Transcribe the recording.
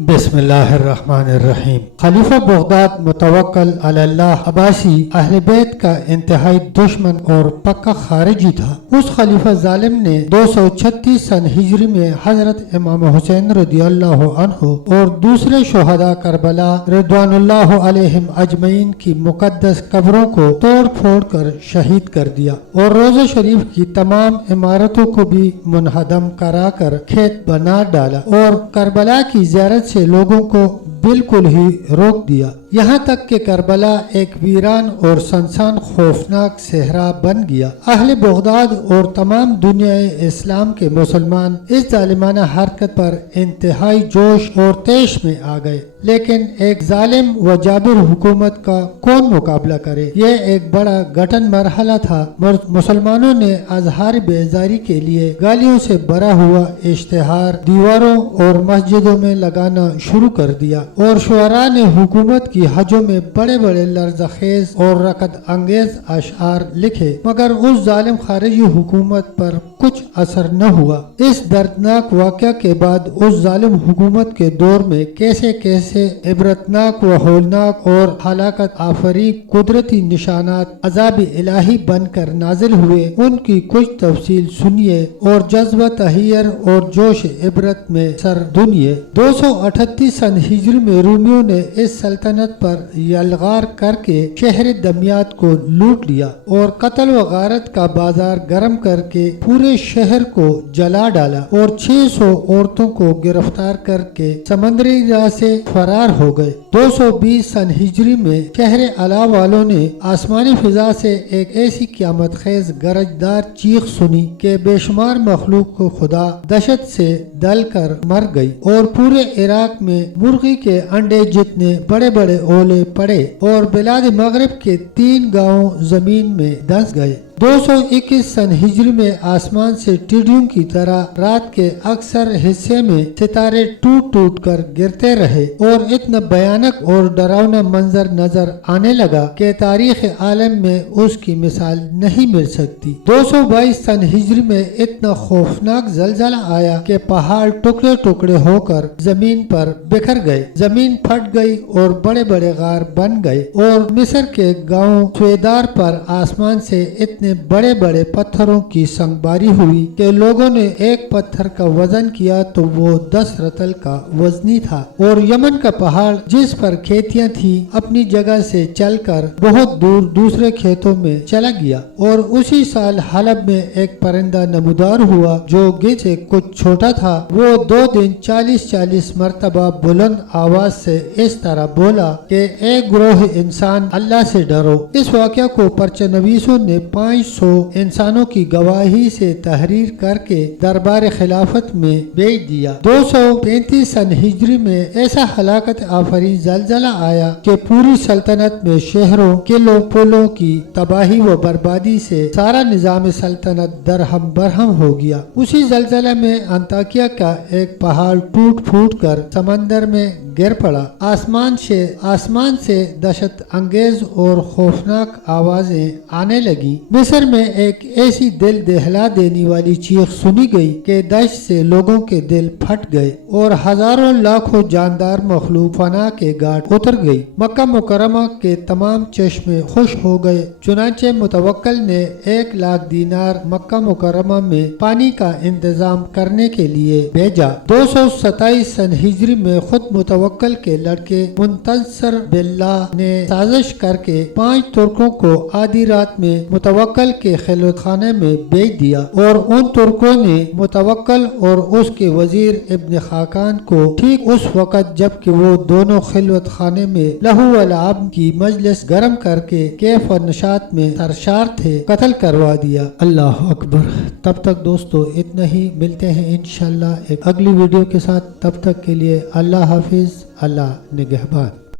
بسم اللہ الرحمن الرحیم۔ خلیفہ بغداد متوکل علی اللہ عباسی اہل بیت کا انتہائی دشمن اور پکا خارجی تھا۔ اس خلیفہ ظالم نے 236 سن ہجری میں حضرت امام حسین رضی اللہ عنہ اور دوسرے شہداء کربلا رضوان اللہ علیہم اجمعین کی مقدس قبروں کو توڑ پھوڑ کر شہید کر دیا اور روضہ شریف کی تمام عمارتوں کو بھی منہدم کرا کر کھیت بنا ڈالا اور کربلا کی زیارت سے لوگوں کو بالکل ہی روک دیا، یہاں تک کہ کربلا ایک ویران اور سنسان خوفناک صحرا بن گیا۔ اہل بغداد اور تمام دنیا اسلام کے مسلمان اس ظالمانہ حرکت پر انتہائی جوش اور طیش میں آ گئے، لیکن ایک ظالم و جابر حکومت کا کون مقابلہ کرے؟ یہ ایک بڑا گھٹن مرحلہ تھا۔ مسلمانوں نے اظہار بیزاری کے لیے گالیوں سے بھرا ہوا اشتہار دیواروں اور مسجدوں میں لگانا شروع کر دیا اور شعراء نے حکومت کی حجوں میں بڑے بڑے لرزہ خیز اور رکد انگیز اشعار لکھے، مگر اس ظالم خارجی حکومت پر کچھ اثر نہ ہوا۔ اس دردناک واقعہ کے بعد اس ظالم حکومت کے دور میں کیسے کیسے عبرتناک و ہولناک اور ہلاکت آفرین قدرتی نشانات عذاب الہی بن کر نازل ہوئے، ان کی کچھ تفصیل سنیے اور جذبہ تحیر اور جوش عبرت میں سر دھنیے۔ 238 سن ہجری میں رومیوں نے اس سلطنت پر یلغار کر کے شہر دمیات کو لوٹ لیا اور قتل و غارت کا بازار گرم کر کے پورے شہر کو جلا ڈالا اور 600 عورتوں کو گرفتار کر کے سمندری راہ سے فرار ہو گئے۔ 220 سن ہجری میں شہر علا والوں نے آسمانی فضا سے ایک ایسی قیامت خیز گرجدار چیخ سنی کہ بے شمار مخلوق کو خدا دہشت سے دل کر مر گئی اور پورے عراق میں مرغی کے انڈے جتنے بڑے بڑے اولے پڑے اور بلاد مغرب کے 3 گاؤں زمین میں دھنس گئے۔ 221 سن ہجری میں آسمان سے ٹڈیوں کی طرح رات کے اکثر حصے میں ستارے ٹوٹ ٹوٹ کر گرتے رہے اور اتنا بھیانک اور ڈراؤنا منظر نظر آنے لگا کہ تاریخ عالم میں اس کی مثال نہیں مل سکتی۔ 222 سن ہجری میں اتنا خوفناک زلزلہ آیا کہ پہاڑ ٹکڑے ٹکڑے ہو کر زمین پر بکھر گئے، زمین پھٹ گئی اور بڑے بڑے غار بن گئے اور مصر کے گاؤں سویدار پر آسمان سے اتنے بڑے بڑے پتھروں کی سنگباری ہوئی کہ لوگوں نے ایک پتھر کا وزن کیا تو وہ 10 رطل کا وزنی تھا اور یمن کا پہاڑ جس پر کھیتیاں تھیں اپنی جگہ سے چل کر بہت دور دوسرے کھیتوں میں چلا گیا۔ اور اسی سال حلب میں ایک پرندہ نمودار ہوا جو گدھ سے کچھ چھوٹا تھا، وہ 2 دن 40 مرتبہ بلند آواز سے اس طرح بولا کہ اے گروہ انسان، اللہ سے ڈرو۔ اس واقعہ کو پرچہ نویسوں نے 500 انسانوں کی گواہی سے تحریر کر کے دربار خلافت میں بھیج دیا۔ 233 سن ہجری میں ایسا ہلاکت آفرین زلزلہ آیا کہ پوری سلطنت میں شہروں، قلعوں، پلوں کی تباہی و بربادی سے سارا نظام سلطنت درہم برہم ہو گیا۔ اسی زلزلہ میں انطاکیہ کا ایک پہاڑ ٹوٹ پھوٹ کر سمندر میں گر پڑا۔ آسمان سے دہشت انگیز اور خوفناک آوازیں آنے لگی۔ مصر میں ایک ایسی دل دہلا دینے والی چیخ سنی گئی کہ دہشت سے لوگوں کے دل پھٹ گئے اور ہزاروں لاکھوں جاندار مخلوق فنا کے گھاٹ اتر گئی۔ مکہ مکرمہ کے تمام چشمے خوش ہو گئے، چنانچہ متوکل نے 1 لاکھ دینار مکہ مکرمہ میں پانی کا انتظام کرنے کے لیے بھیجا۔ 227 سن ہجری میں خود متوکل کے لڑکے منتصر باللہ نے سازش کر کے 5 ترکوں کو آدھی رات میں متوکل کے خلوت خانے میں بھیج دیا اور ان ترکوں نے متوکل اور اس کے وزیر ابن خاقان کو ٹھیک اس وقت جب کہ وہ دونوں خلوت خانے میں لہو و لعب کی مجلس گرم کر کے کیف و نشاط میں سرشار تھے، قتل کروا دیا۔ اللہ اکبر۔ تب تک دوستو اتنا ہی، ملتے ہیں انشاءاللہ ایک اگلی ویڈیو کے ساتھ، تب تک کے لیے اللہ حافظ، اللہ نگہبان۔